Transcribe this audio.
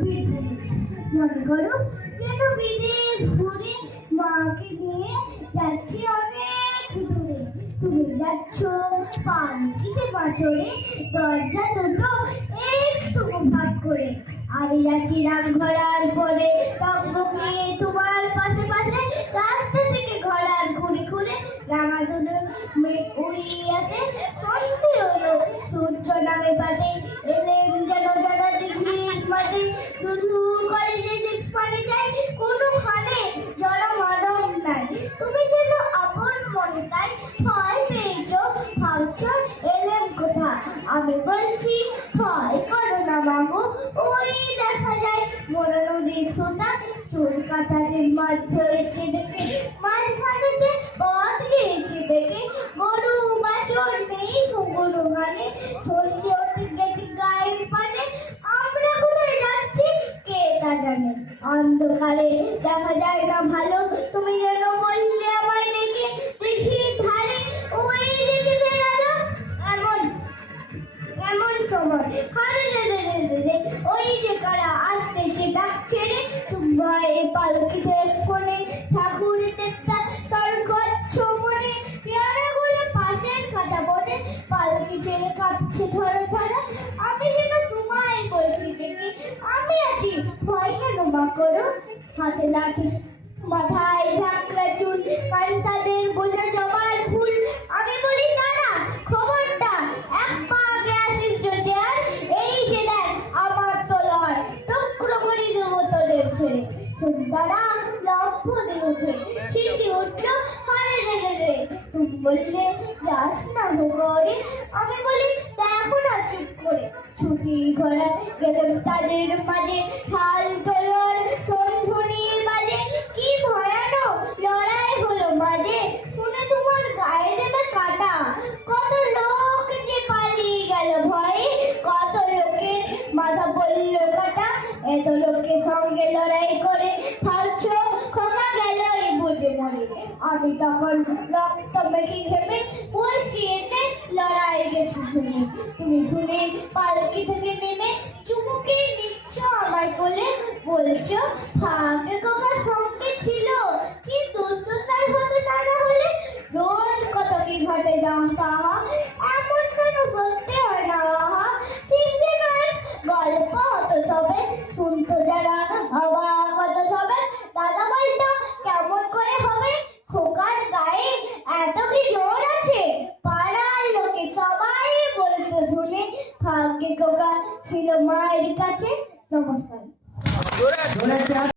মনে করো যেন বিদেশ ঘুরে মাকে নিয়ে যাচ্ছি অনেক দূরে। তুমি যাচ্ছ পালকিতে বাছরে, দরজা দুটো একটু ভাগ করে। আমি যাচ্ছি রাগ ঘোড়ার পরে, টকবক নিয়ে তোমার পাশে পাশে। রাস্তা থেকে ঘোড়ার ঘুরে ঘুরে রাঙা দুটো মেঘ উড়িয়ে আসে। সন্ধে হলো, সূর্য নামে পাটে, এলেন যেন যারা দিঘির মাঠে। শুধু করে যে দিক পানে যায়, কোনোখানে জনমানব নাই। তুমি যেন আপন মনে তাই ভয় পেয়েছ, ভাবছ এলেম কোথা। আমি বলছি ভয় করো না মাগো, ওই দেখা যায় মোরা নদীর সুতা। চুল কাটারির মাছ হয়েছে দেখে, মাঝখানেতে পথ গিয়েছে বেঁকে। গরু বাছর নেই গরু মানে, সন্ধে অতি গেছে গায়ের পানে। আমরা কোথায় যাচ্ছি কে তা জানে, অন্ধকারে দেখা যায় না ভালো। তুমি যেন বললে আমায় ডেকে, দেখি ধারে ওই দেখে আলো। এমন এমন সময় হারে রে রে রে রে, ওই যে কারা আসতেছে ডাক ছেড়ে। তোমায় পালকিতে ফোনে ঠাকুরেতে তার গচ্ছ মনে। পেয়ারাগুলো পাশের কাটা বনে, পালকি ছেড়ে কাঁপছে ধরে ধরে। আমি যেন তোমায় বলছি ডেকে, আমি আছি ভয় কেন মা করো। হাতে লাঠি, মাথায় ঝাঁকড়া চুল, কান্তাদের বোঝা জবার ফুল। আমি বলি দাঁড়া খবরটা, এক পা আগে আসিস যদি আর। এই যে দেখ আমার তলোয়ার, টুকরো করে দেবো তোদের ছেড়ে। তারা লক্ষ দিয়ে উঠে ছিঁচি উঠলো, হারে রে রে রে। তুমি বললে যাস না ঘরে, আমি বলি দেখো না চুপ করে। ছুটি ঘোড়া গেলাম তাদের মাঝে, ঢাল তলোয়ার ঝনঝনির বাজে। কি ভয়ানক লড়াই হলো মাঝে, শুনে তোমার গায়ে দেবে কাটা। কত লোক যে পালিয়ে গেল ভয়ে, কত লোকের মাথা পড়ল কাটা। এত লোকের সঙ্গে লড়াই করে থাকছ খোকা গেল এই বুঝে মরে। আমি তখন রক্ত মেখে ঘেমে বলছি এতে লড়াই গেছে শুনে। তুমি শুনে পালকি থেকে নেমে চুমুকে নিচ্ছ আমায় কোলে, বলছো ভাগ্যে খোকা সঙ্গে ছিল, কি দুর্দশাই হতো না হলে। রোজ কত কি ঘটে যাহা, এমন কেন সত্যি হয় না বাহা। ঠিক যেন এক গল্প হতো তবে, শুনতো যারা অবাক হতো সবে। দাদা বলতো কেমন করে হবে, খোকার গায়ে এত কি জোর আছে। পাড়ার লোকে সবাই বলতো শুনে, ভাগ্যে খোকা ছিল মায়ের কাছে। নমস্কার।